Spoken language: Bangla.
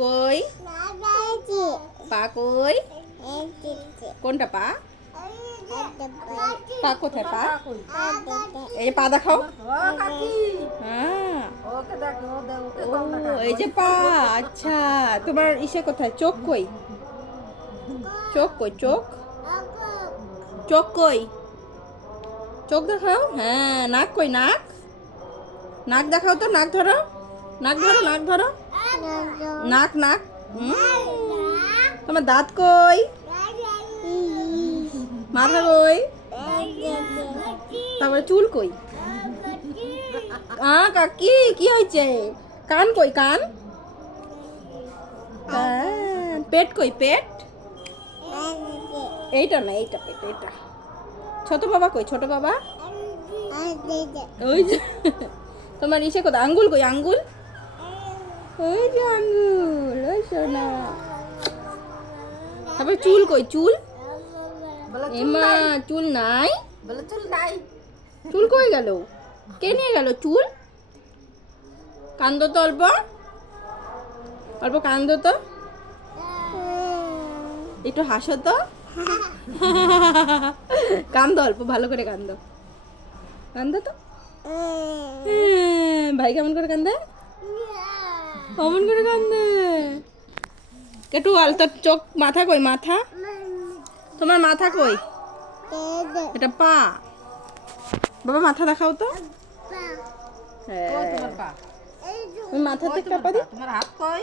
কই? পা কই? কোনটা পা? পা কোথায় পা? এই পা দেখাও। হ্যাঁ, এই যে পা। আচ্ছা, তোমার ইসে কোথায়? চোখ কই? চোখ কই? চোখ চোখ কই? চোখ দেখাও। হ্যাঁ, নাক কই? নাক নাক দেখাও তো। নাক ধরো, নাক ধরো, নাক ধরো। নাক নাক। তোমার দাঁত কই? মাথা কই? তারপরে চুল কই? কাকি কি হয়েছে? কান কই? কান? পেট কই? পেট? এইটা না, এইটা পেট, এইটা। ছোট বাবা কই? ছোট বাবা ওই যে। তোমার ইসে কোথায়? আঙ্গুল কই? আঙ্গুল ওই যে, আঙ্গুল ওই সোনা। তারপরে চুল কই? চুল? এমা, চুল নাই? চুল কই গেল? কে নিয়ে গেল চুল? কান্দো তো অল্প, অল্প কান্দো তো, একটু হাসো তো। কান্দো অল্প, ভালো করে কান্দো, কান্দো তো। ভাই কেমন করে কান্দে? অমন করে কান্দে। একটু তোর চোখ, মাথা কই? মাথা? তোমার মাথা কই? এটা পা। বাবা মাথা দেখাও তো। হ্যাঁ, মাথাতে চাপা দি। তোমার হাত কই?